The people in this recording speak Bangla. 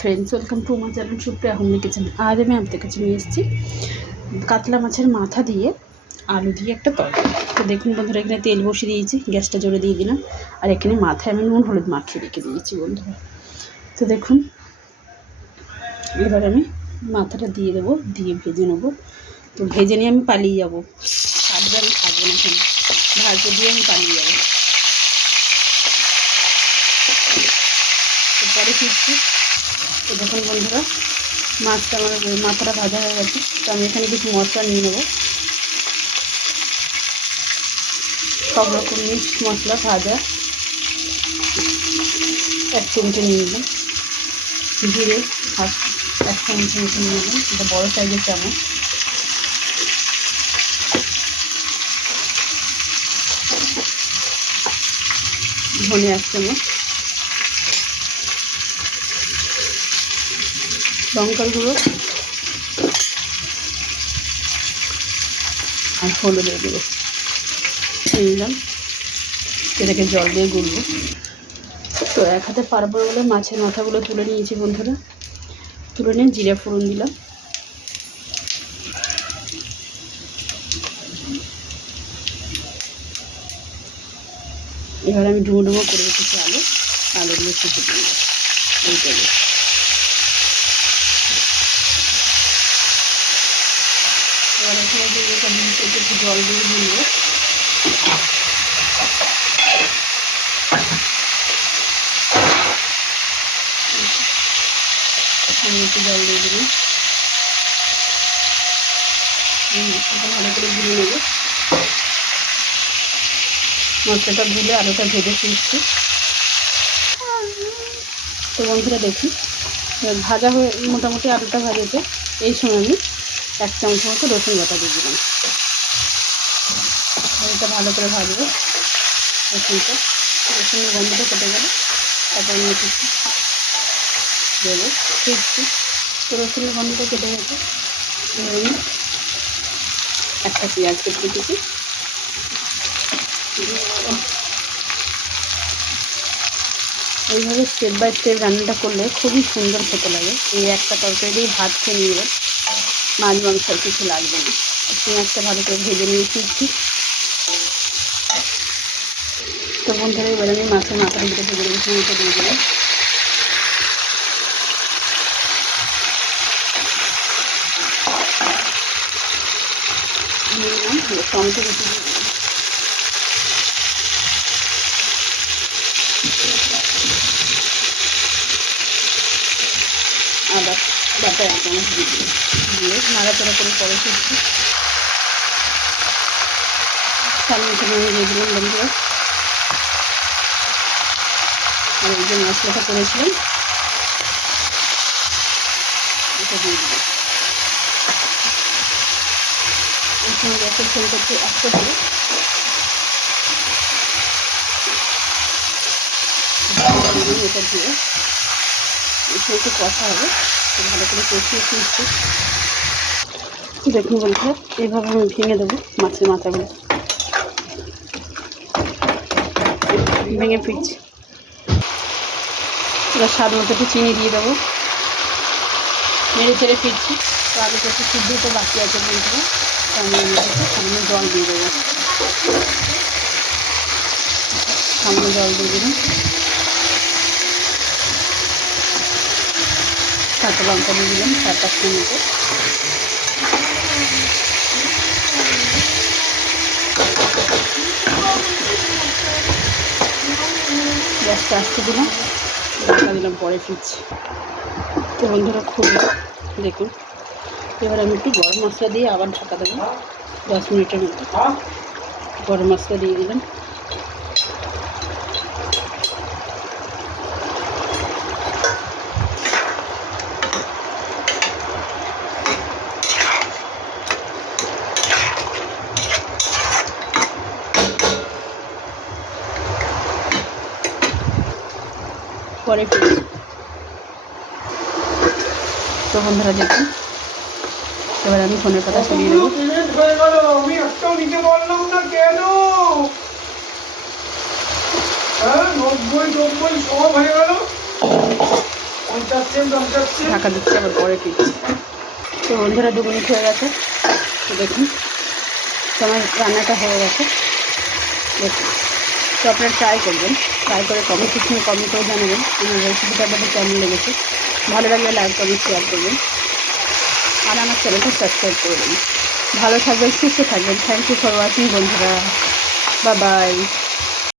Friends welcome to my channel Supriya homely kitchen. आज मैं आपके काছে নিয়ে এসেছি কাতলা মাছের মাথা দিয়ে আলু দিয়ে একটা তরকারি। তো দেখুন বন্ধুরা, এখানে তেল বসিয়ে দিয়েছি, গ্যাসটা জোরে দিয়ে দিলাম, আর এখানে মাথায় আমি নুন হলুদ মাখিয়ে রেখে দিয়েছি বন্ধুরা। তো দেখুন এবার আমি মাথাটা দিয়ে দেবো, দিয়ে ভেজে নেবো। তো ভেজে নিয়ে আমি পালিয়ে যাবো, কাটবে আমি থাকবো না, এখানে ভাজতে দিয়ে আমি পালিয়ে যাবো। তো পরে ফিরছি। তো দেখুন বন্ধুরা, মাছটা আমার মাথাটা ভাজা হয়ে গেছে। তো আমি এখানে কিছু মশলা নিয়ে নেবো, সব রকম মিক্স মশলা ভাজা 1 চিমটে নিয়ে নিলাম, জিরে 1 চামচ মতো নিয়ে নিলাম, এটা বড়ো সাইজের চামচ। ধনে 1 চামচ, লঙ্কার গুঁড়ো আর হলুদের গুঁড়ো নিয়ে নিলাম। এটাকে জল দিয়ে গুলবো। তো এক হাতে পারবো বলে মাছের মাথাগুলো তুলে নিয়েছি বন্ধুরা। তুলে নিয়ে জিরে ফোড়ন দিলাম। এবার আমি ডুমো ডুমো করে রেখেছি আলুগুলো সিদ্ধ দিয়ে এইটাকে। এবার এখানে একটু জল দিয়ে গুলবো। আমি একটু জল দিয়ে দেবো, মশলাটা ভালো করে গুলে নেবো। মশলাটা গুলে আলুটা ভেজে ফিরছি। তো বন্ধুরা দেখি ভাজা হয়ে মোটামুটি আলুটা ভাজেছে। এই সময় আমি 1 চামচ মতো রসুন বাটা দিয়ে দিলাম। এটা ভালো করে ভাজবো। রসুনের গন্ধটা কেটে গেলে তারপর আমি কিছু দেবো, ফিরছি। তো রসুনের গন্ধটা কেটে গেছে। আমি একটা পেঁয়াজ কেটে রেখেছি, এইভাবে স্টেপ বাই স্টেপ রান্নাটা করলে খুবই সুন্দর খেতে লাগে। এই একটা তরকারি দিয়ে ভাত খেয়ে নিয়ে মাছ মাংস আর কিছু লাগবে না। পেঁয়াজটা ভালো করে ভেজে নিয়ে ফিরছি। তো বন্ধুরা এবার আমি মাছের মাথাটা যেটা ভেজে রেখেছি ওটা দিয়ে দিলাম। টমেটো বেশি দিয়ে দিলাম। আদা বাটা 1 চামচ দিয়ে নাড়াচাড়া করে পরে ফিরছি। সামনে আমি দিয়ে দিলাম বন্ধুরা, আর এই যে মশলাটা করেছিলাম এটা দিয়ে দিলাম। এই সময় গ্যাসের ফ্লেমটা একটু আস্তে করে এটা দিয়ে এসে একটু কষা হবে। ভালো করে কষিয়ে ফিরছি। দেখুন বন্ধুরা, এইভাবে আমি ভেঙে দেবো মাছের মাথাগুলো, ভেঙে ফিরছি। এবার স্বাদ মতো একটু চিনি দিয়ে দেবো, নেড়ে চেড়ে ফিরছি। তো আলু একটু সিদ্ধ তো বাকি আছে বন্ধুরা, তো আমি সামনে জল দিয়ে দেবো, সামনে জল দিয়ে দিলাম। কাঁচা লঙ্কা দিয়ে দিলাম 4-5টা মতো। গ্যাসটা আসতে দিলাম, ঢাকা দিলাম, পরে ফিরছি। তো বন্ধুরা খুব দেখুন, এবার আমি একটু গরম মশলা দিয়ে আবার ঢাকা দেবো 10 মিনিটের মতো। গরম মশলা দিয়ে দিলাম। পরে ফিরছি। তো বন্ধুরা দেখুন, এবার আমি ধনের পাতা সরিয়ে দেবো। আমি একটাও নিতে পারলাম না কেন? 90 সব হয়ে গেল। পঞ্চাচ্ছেন পঞ্চাচ্ছেন ঢাকা দিচ্ছি, আবার পরে ফিরছি। তো বন্ধুরা 2 মিনিট হয়ে গেছে। তো দেখুন তো আমার রান্নাটা হয়ে গেছে। দেখুন তো আপনারা ট্রাই করবেন, ট্রাই করে কমেন্ট সেকশনে কমেন্ট করে জানাবেন আমার রেসিপিটা আপনাদের কেমন লেগেছে। ভালো লাগলে লাইক কমেন্ট শেয়ার করবেন আর আমার চ্যানেলটা সাবস্ক্রাইব করে দেবেন। ভালো থাকবেন, সুস্থ থাকবেন। থ্যাংক ইউ ফর ওয়াচিং বন্ধুরা, বাই বাই।